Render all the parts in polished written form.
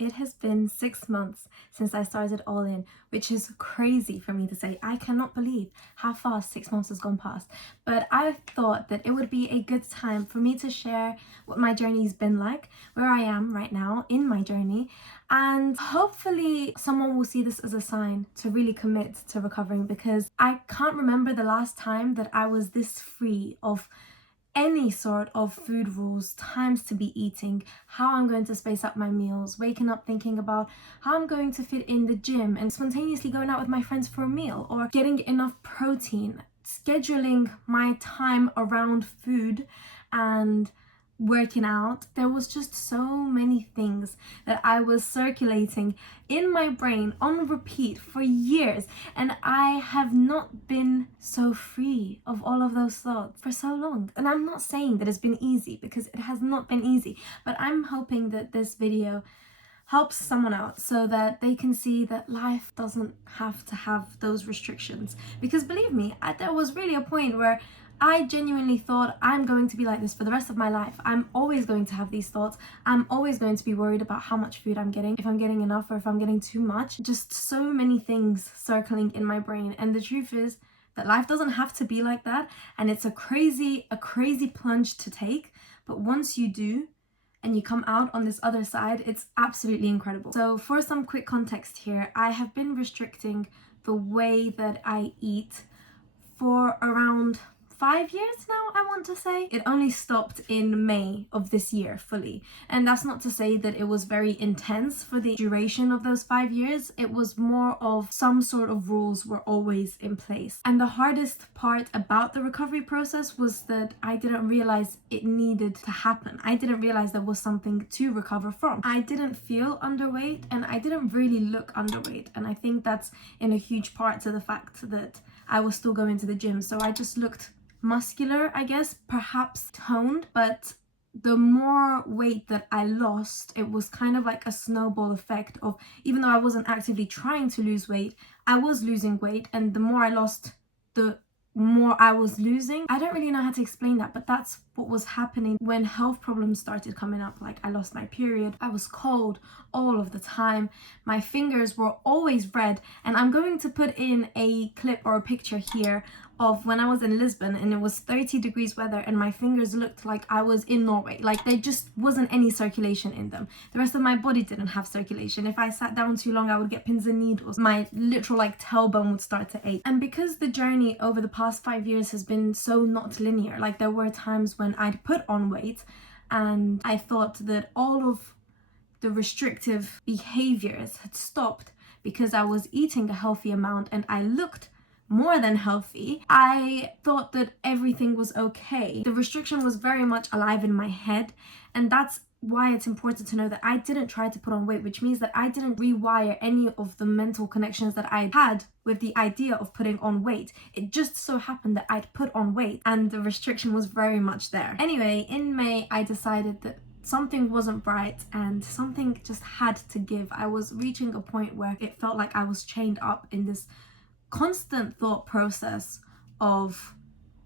It has been 6 months since I started All In, which is crazy for me to say. I cannot believe how fast 6 months has gone past. But I thought that it would be a good time for me to share what my journey's been like, where I am right now in my journey, and hopefully someone will see this as a sign to really commit to recovering, because I can't remember the last time that I was this free of any sort of food rules, times to be eating, how I'm going to space up my meals, waking up thinking about how I'm going to fit in the gym and spontaneously going out with my friends for a meal, or getting enough protein, scheduling my time around food and working out. There was just so many things that I was circulating in my brain on repeat for years, and I have not been so free of all of those thoughts for so long. And I'm not saying that it's been easy, because it has not been easy, but I'm hoping that this video helps someone out so that they can see that life doesn't have to have those restrictions. Because believe me, there was really a point where I genuinely thought, I'm going to be like this for the rest of my life. I'm always going to have these thoughts. I'm always going to be worried about how much food I'm getting, if I'm getting enough or if I'm getting too much. Just so many things circling in my brain. And the truth is that life doesn't have to be like that. And it's a crazy plunge to take. But once you do, and you come out on this other side, it's absolutely incredible. So for some quick context here, I have been restricting the way that I eat for around 5 years now, I want to say. It only stopped in May of this year fully. And that's not to say that it was very intense for the duration of those 5 years. It was more of some sort of rules were always in place. And the hardest part about the recovery process was that I didn't realize it needed to happen. I didn't realize there was something to recover from. I didn't feel underweight, and I didn't really look underweight. And I think that's in a huge part to the fact that I was still going to the gym. So I just looked muscular, I guess, perhaps toned, but the more weight that I lost, it was kind of like a snowball effect of, even though I wasn't actively trying to lose weight, I was losing weight, and the more I lost, the more I was losing. I don't really know how to explain that, but that's what was happening when health problems started coming up. Like, I lost my period, I was cold all of the time, my fingers were always red. And I'm going to put in a clip or a picture here of when I was in Lisbon and it was 30 degrees weather and my fingers looked like I was in Norway. Like, there just wasn't any circulation in them. The rest of my body didn't have circulation. If I sat down too long, I would get pins and needles. My literal tailbone would start to ache. And because the journey over the past 5 years has been so not linear, like there were times when I'd put on weight and I thought that all of the restrictive behaviors had stopped because I was eating a healthy amount and I looked more than healthy. I thought that everything was okay. The restriction was very much alive in my head, and that's why it's important to know that I didn't try to put on weight, which means that I didn't rewire any of the mental connections that I had with the idea of putting on weight. It just so happened that I'd put on weight and the restriction was very much there. Anyway, in May, I decided that something wasn't right and something just had to give. I was reaching a point where it felt like I was chained up in this constant thought process of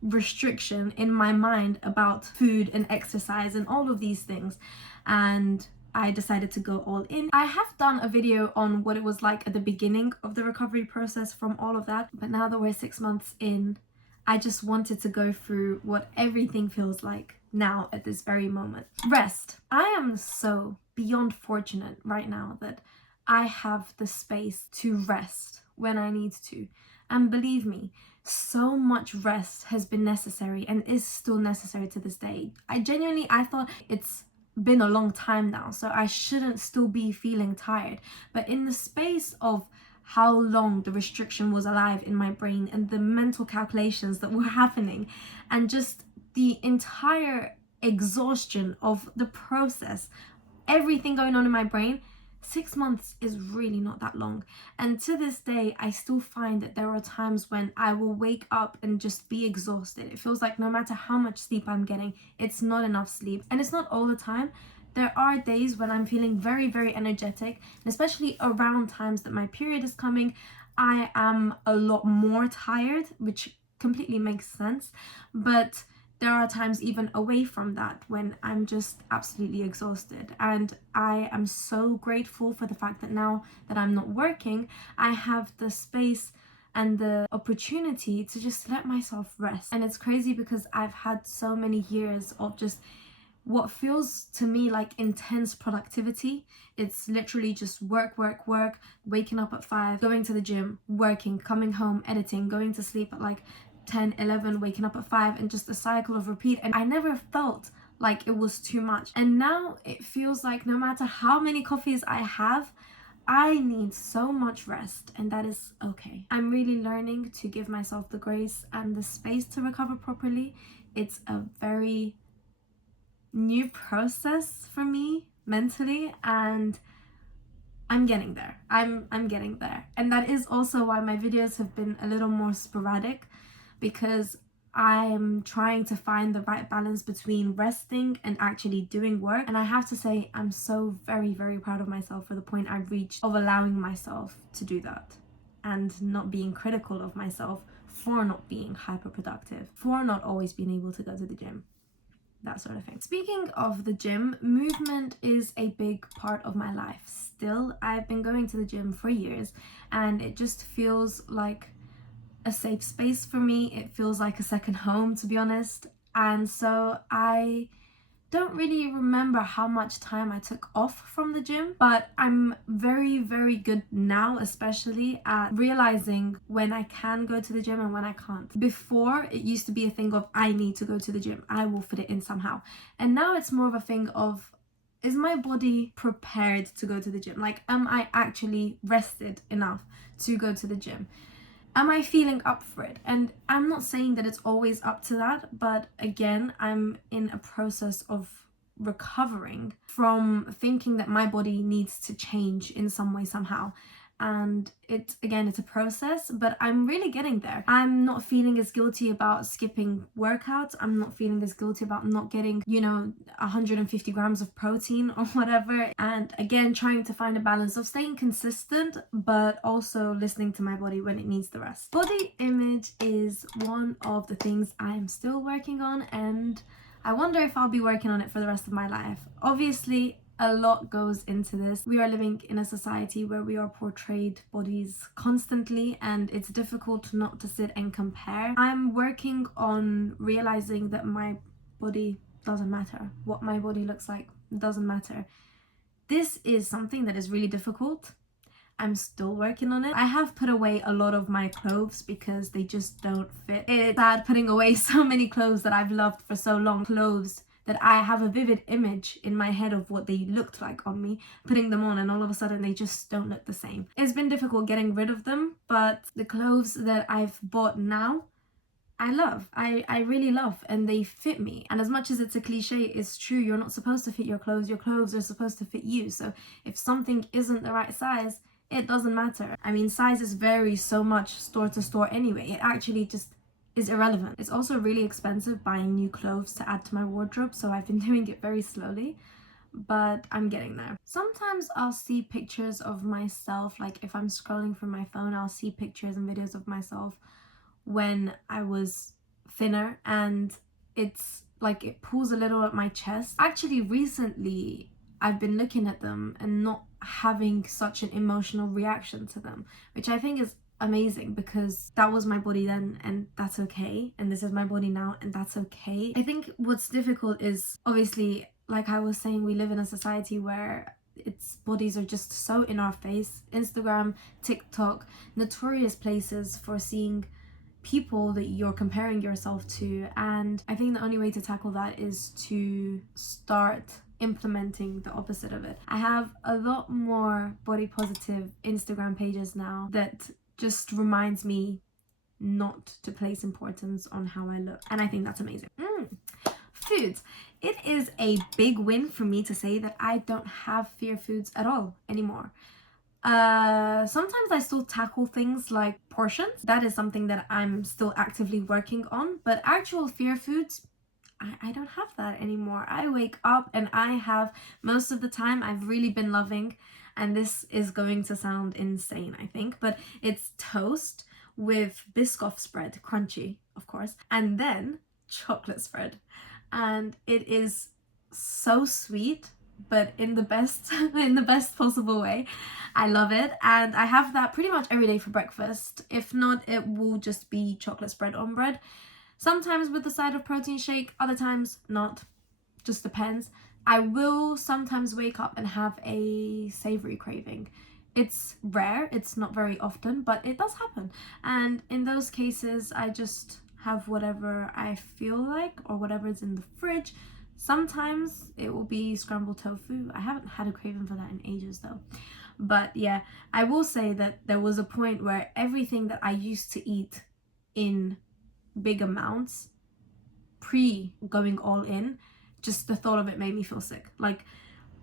restriction in my mind about food and exercise and all of these things, and I decided to go all in. I have done a video on what it was like at the beginning of the recovery process from all of that, but now that we're 6 months in, I just wanted to go through what everything feels like now at this very moment. Rest. I am so beyond fortunate right now that I have the space to rest when I need to. And believe me, so much rest has been necessary and is still necessary to this day. I thought it's been a long time now, so I shouldn't still be feeling tired. But in the space of how long the restriction was alive in my brain and the mental calculations that were happening and just the entire exhaustion of the process, everything going on in my brain, 6 months is really not that long. And to this day, I still find that there are times when I will wake up and just be exhausted. It feels like no matter how much sleep I'm getting, it's not enough sleep. And it's not all the time. There are days when I'm feeling very, very energetic, and especially around times that my period is coming, I am a lot more tired, which completely makes sense. But there are times even away from that when I'm just absolutely exhausted. And I am so grateful for the fact that now that I'm not working, I have the space and the opportunity to just let myself rest. And it's crazy because I've had so many years of just what feels to me like intense productivity. It's literally just work, waking up at 5, going to the gym, working, coming home, editing, going to sleep at like 10, 11, waking up at 5, and just a cycle of repeat. And I never felt like it was too much. And now it feels like no matter how many coffees I have, I need so much rest, and that is okay. I'm really learning to give myself the grace and the space to recover properly. It's a very new process for me mentally, and I'm getting there. I'm getting there. And that is also why my videos have been a little more sporadic, because I'm trying to find the right balance between resting and actually doing work. And I have to say, I'm so very, very proud of myself for the point I've reached of allowing myself to do that and not being critical of myself for not being hyper productive, for not always being able to go to the gym, that sort of thing. Speaking of the gym, movement is a big part of my life still. I've been going to the gym for years, and it just feels like a safe space for me. It feels like a second home, to be honest. And so I don't really remember how much time I took off from the gym, but I'm very, very good now, especially at realizing when I can go to the gym and when I can't. Before, it used to be a thing of I need to go to the gym, I will fit it in somehow. And now it's more of a thing of, is my body prepared to go to the gym? Like, am I actually rested enough to go to the gym? Am I feeling up for it? And I'm not saying that it's always up to that, but again, I'm in a process of recovering from thinking that my body needs to change in some way, somehow. And it's a process, but I'm really getting there. I'm not feeling as guilty about skipping workouts. I'm not feeling as guilty about not getting, 150 grams of protein or whatever. And again, trying to find a balance of staying consistent, but also listening to my body when it needs the rest. Body image is one of the things I'm still working on, and I wonder if I'll be working on it for the rest of my life. Obviously, a lot goes into this. We are living in a society where we are portrayed bodies constantly, and it's difficult not to sit and compare. I'm working on realizing that my body doesn't matter. What my body looks like doesn't matter. This is something that is really difficult. I'm still working on it. I have put away a lot of my clothes because they just don't fit. It's sad putting away so many clothes that I've loved for so long. Clothes that I have a vivid image in my head of what they looked like on me, putting them on, and all of a sudden they just don't look the same. It's been difficult getting rid of them, but the clothes that I've bought now, I love. I really love, and they fit me. And as much as it's a cliche, it's true. You're not supposed to fit your clothes are supposed to fit you. So if something isn't the right size, it doesn't matter. I mean, sizes vary so much store to store anyway. It actually just is irrelevant. It's also really expensive buying new clothes to add to my wardrobe, so I've been doing it very slowly, but I'm getting there. Sometimes I'll see pictures of myself, like if I'm scrolling through my phone, I'll see pictures and videos of myself when I was thinner, and it's like it pulls a little at my chest. Actually, recently I've been looking at them and not having such an emotional reaction to them, which I think is amazing, because that was my body then and that's okay, and this is my body now and that's okay. I think what's difficult is, obviously, like I was saying, we live in a society where its bodies are just so in our face. Instagram, TikTok, notorious places for seeing people that you're comparing yourself to, and I think the only way to tackle that is to start implementing the opposite of it. I have a lot more body positive Instagram pages now that just reminds me not to place importance on how I look, and I think that's amazing. Foods. It is a big win for me to say that I don't have fear foods at all anymore. Sometimes I still tackle things like portions. That is something that I'm still actively working on, but actual fear foods, I don't have that anymore. I wake up and I have, most of the time, I've really been loving, and this is going to sound insane, I think, but it's toast with Biscoff spread, crunchy, of course, and then chocolate spread, and it is so sweet, but in the best in the best possible way. I love it, and I have that pretty much every day for breakfast. If not, it will just be chocolate spread on bread, sometimes with the side of protein shake, other times not, just depends. I will sometimes wake up and have a savory craving. It's rare, it's not very often, but it does happen, and in those cases I just have whatever I feel like or whatever is in the fridge. Sometimes it will be scrambled tofu. I haven't had a craving for that in ages though. But yeah, I will say that there was a point where everything that I used to eat in big amounts pre going all in, just the thought of it made me feel sick. Like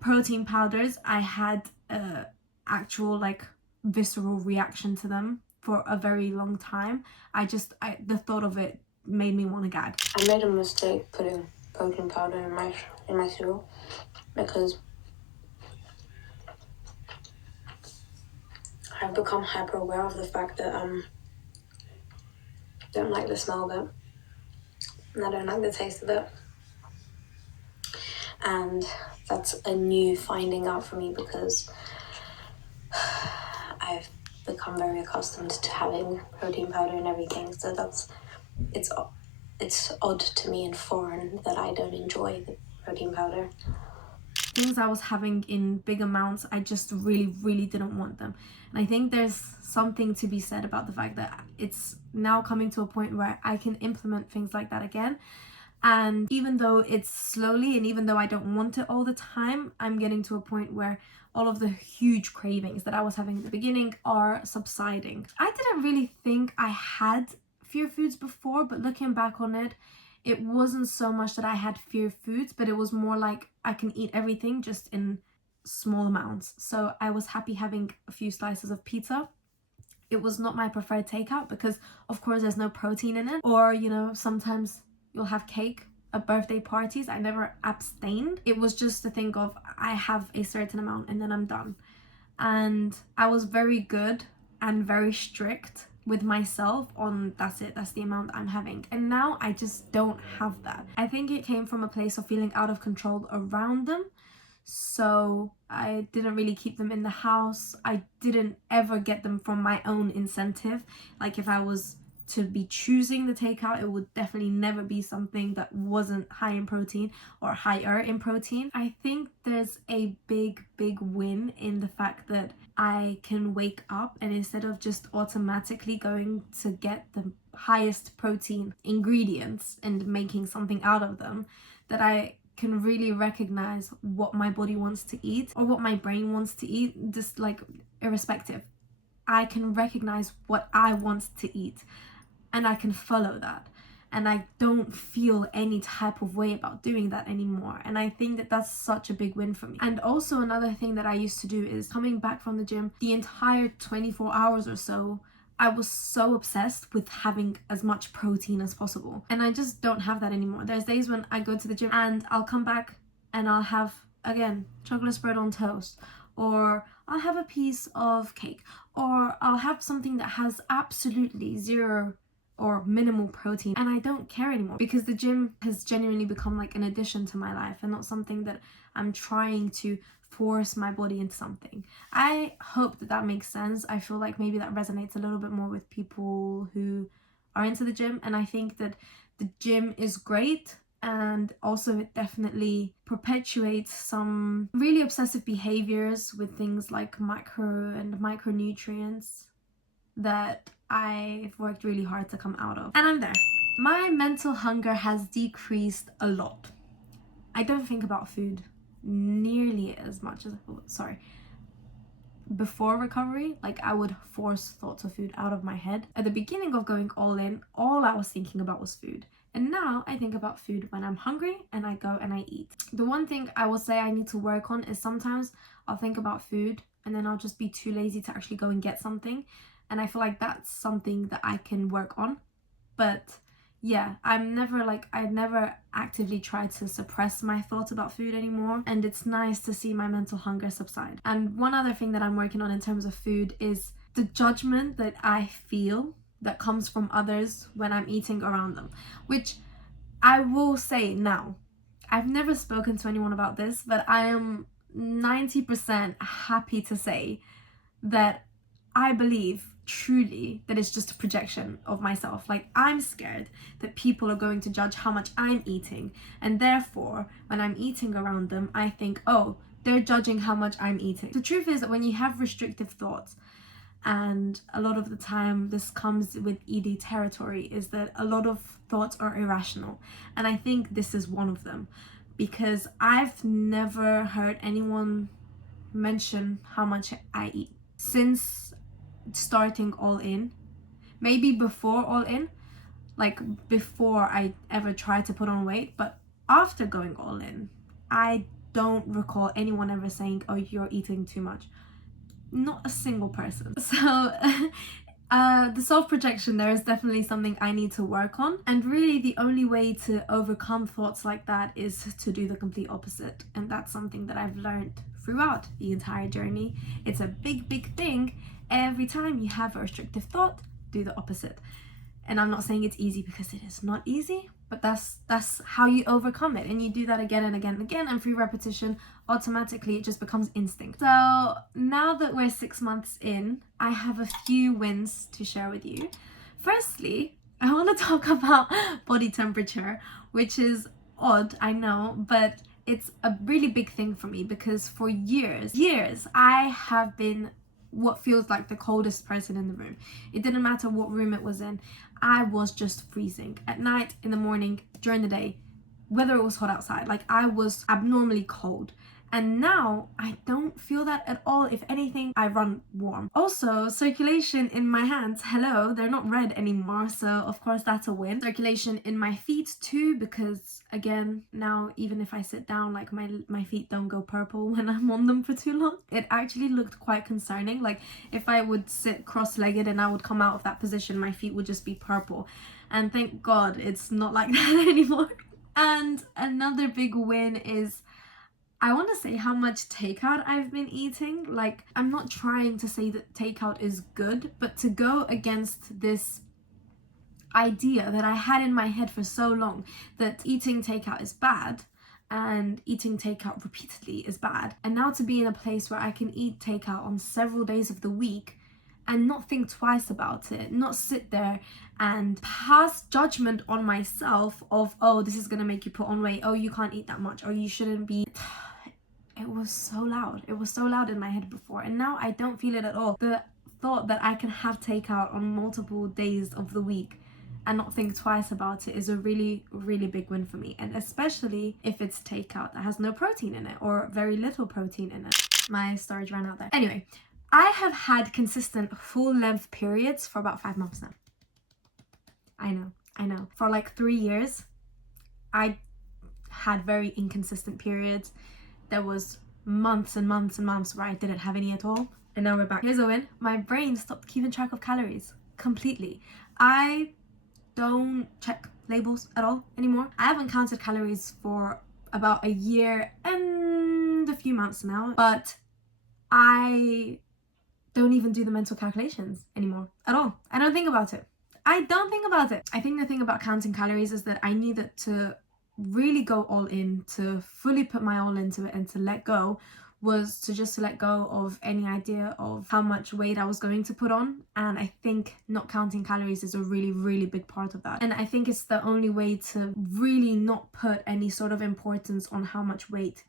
protein powders, I had a actual like visceral reaction to them for a very long time. The thought of it made me want to gag. I made a mistake putting protein powder in my cereal because I've become hyper aware of the fact that I don't like the smell of it and I don't like the taste of it, and that's a new finding out for me because I've become very accustomed to having protein powder and everything, so it's odd to me and foreign that I don't enjoy the protein powder. Things I was having in big amounts, I just really didn't want them. And I think there's something to be said about the fact that it's now coming to a point where I can implement things like that again. And even though it's slowly, and even though I don't want it all the time, I'm getting to a point where all of the huge cravings that I was having at the beginning are subsiding. I didn't really think I had fear foods before, but looking back on it, it wasn't so much that I had fear foods, but it was more like I can eat everything just in small amounts. So I was happy having a few slices of pizza. It was not my preferred takeout because of course there's no protein in it. Or, you know, sometimes you'll have cake at birthday parties. I never abstained. It was just to think of I have a certain amount and then I'm done. And I was very good and very strict with myself on that's it, that's the amount I'm having. And now I just don't have that. I think it came from a place of feeling out of control around them. So I didn't really keep them in the house. I didn't ever get them from my own incentive. Like if I was to be choosing the takeout, it would definitely never be something that wasn't high in protein or higher in protein. I think there's a big win in the fact that I can wake up and instead of just automatically going to get the highest protein ingredients and making something out of them, that I can really recognize what my body wants to eat or what my brain wants to eat, just like irrespective. I can recognize what I want to eat and I can follow that, and I don't feel any type of way about doing that anymore. And I think that that's such a big win for me. And also another thing that I used to do is coming back from the gym, the entire 24 hours or so, I was so obsessed with having as much protein as possible, and I just don't have that anymore. There's days when I go to the gym and I'll come back and I'll have, again, chocolate spread on toast, or I'll have a piece of cake, or I'll have something that has absolutely zero or minimal protein, and I don't care anymore because the gym has genuinely become like an addition to my life and not something that I'm trying to force my body into something. I hope that that makes sense. I feel like maybe that resonates a little bit more with people who are into the gym, and I think that the gym is great, and also it definitely perpetuates some really obsessive behaviors with things like macro and micronutrients that I've worked really hard to come out of. And I'm there. My mental hunger has decreased a lot. I don't think about food nearly as much as, before recovery. Like I would force thoughts of food out of my head. At the beginning of going all in, all I was thinking about was food. And now I think about food when I'm hungry and I go and I eat. The one thing I will say I need to work on is sometimes I'll think about food and then I'll just be too lazy to actually go and get something. And I feel like that's something that I can work on. But yeah, I've never actively tried to suppress my thoughts about food anymore. And it's nice to see my mental hunger subside. And one other thing that I'm working on in terms of food is the judgment that I feel that comes from others when I'm eating around them, which I will say now, I've never spoken to anyone about this, but I am 90% happy to say that I believe truly that it's just a projection of myself. Like, I'm scared that people are going to judge how much I'm eating, and therefore when I'm eating around them, I think, oh, they're judging how much I'm eating. The truth is that when you have restrictive thoughts, and a lot of the time this comes with ED territory, is that a lot of thoughts are irrational, and I think this is one of them, because I've never heard anyone mention how much I eat since starting All In. Maybe before All In, like before I ever tried to put on weight, but after going All In, I don't recall anyone ever saying, oh, you're eating too much. Not a single person. So the self-projection there is definitely something I need to work on, and really the only way to overcome thoughts like that is to do the complete opposite, and that's something that I've learned throughout the entire journey. It's a big thing. Every time you have a restrictive thought, do the opposite. And I'm not saying it's easy, because it is not easy, but that's how you overcome it, and you do that again and again and again, and through repetition automatically it just becomes instinct. So now that we're 6 months in, I have a few wins to share with you. Firstly, I want to talk about body temperature, which is odd, I know, but it's a really big thing for me, because for years I have been what feels like the coldest person in the room. It didn't matter what room it was in, I was just freezing at night, in the morning, during the day, whether it was hot outside. Like, I was abnormally cold. And now I don't feel that at all. If anything, I run warm. Also, circulation in my hands, hello, they're not red anymore, so of course that's a win. Circulation in my feet too, because again, now even if I sit down, like my feet don't go purple when I'm on them for too long. It actually looked quite concerning. Like, if I would sit cross-legged and I would come out of that position, my feet would just be purple. And thank God it's not like that anymore. And another big win is, I want to say how much takeout I've been eating. Like, I'm not trying to say that takeout is good, but to go against this idea that I had in my head for so long, that eating takeout is bad and eating takeout repeatedly is bad, and now to be in a place where I can eat takeout on several days of the week and not think twice about it, not sit there and pass judgment on myself of, oh, this is gonna make you put on weight, oh, you can't eat that much, or you shouldn't be. It was so loud. It was so loud in my head before, and now I don't feel it at all. The thought that I can have takeout on multiple days of the week and not think twice about it is a really big win for me, and especially if it's takeout that has no protein in it or very little protein in it. My storage ran out there. Anyway, I have had consistent full-length periods for about 5 months now. I know. For like 3 years, I had very inconsistent periods. There was months and months and months where I didn't have any at all. And now we're back. Here's a win. My brain stopped keeping track of calories completely. I don't check labels at all anymore. I haven't counted calories for about a year and a few months now, but I don't even do the mental calculations anymore at all. I don't think about it. I don't think about it. I think the thing about counting calories is that I needed to really go all in, to fully put my all into it, and to let go was to just let go of any idea of how much weight I was going to put on. And I think not counting calories is a really big part of that. And I think it's the only way to really not put any sort of importance on how much weight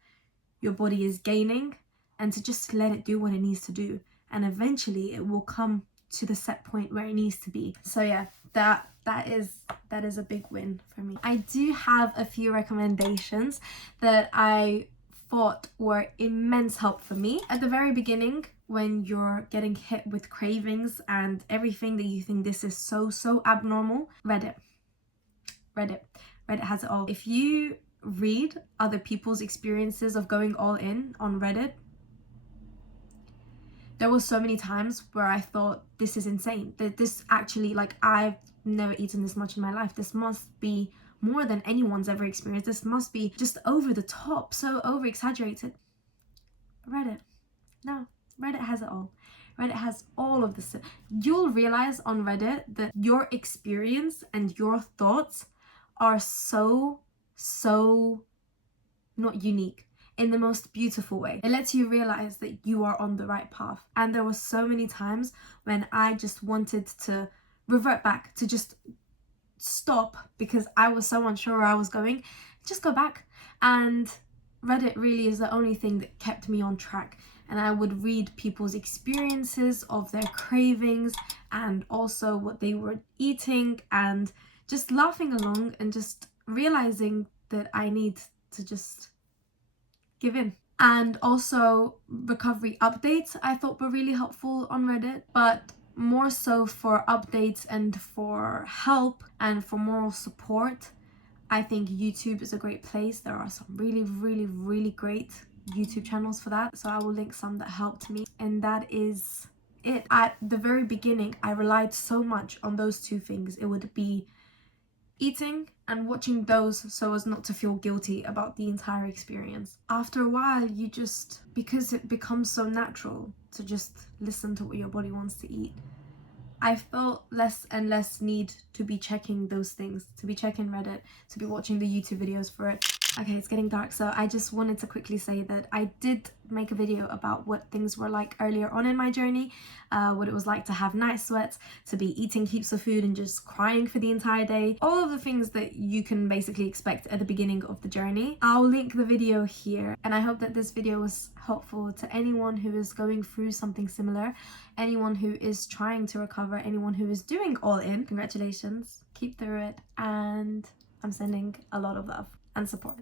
your body is gaining, and to just let it do what it needs to do, and eventually it will come to the set point where it needs to be. So yeah, that is a big win for me. I do have a few recommendations that I thought were immense help for me. At the very beginning, when you're getting hit with cravings and everything that you think this is so abnormal, Reddit has it all. If you read other people's experiences of going all in on Reddit, there was so many times where I thought, this is insane, that this actually, like, I've never eaten this much in my life. This must be more than anyone's ever experienced. This must be just over the top, so over exaggerated. Reddit, no, Reddit has it all. Reddit has all of this. You'll realize on Reddit that your experience and your thoughts are so not unique, in the most beautiful way. It lets you realize that you are on the right path. And there were so many times when I just wanted to revert back, to just stop because I was so unsure where I was going. Just go back. And Reddit really is the only thing that kept me on track. And I would read people's experiences of their cravings and also what they were eating, and just laughing along and just realizing that I need to just give in. And also recovery updates I thought were really helpful on Reddit, but more so for updates and for help and for moral support, I think YouTube is a great place. There are some really great YouTube channels for that, so I will link some that helped me. And that is it. At the very beginning, I relied so much on those two things. It would be eating and watching those so as not to feel guilty about the entire experience. After a while, you just, because it becomes so natural to just listen to what your body wants to eat, I felt less and less need to be checking those things, to be checking Reddit, to be watching the YouTube videos for it. Okay, it's getting dark, so I just wanted to quickly say that I did make a video about what things were like earlier on in my journey, what it was like to have night sweats, to be eating heaps of food and just crying for the entire day, all of the things that you can basically expect at the beginning of the journey. I'll link the video here, and I hope that this video was helpful to anyone who is going through something similar, anyone who is trying to recover, anyone who is doing all in. Congratulations, keep through it, and I'm sending a lot of love and support.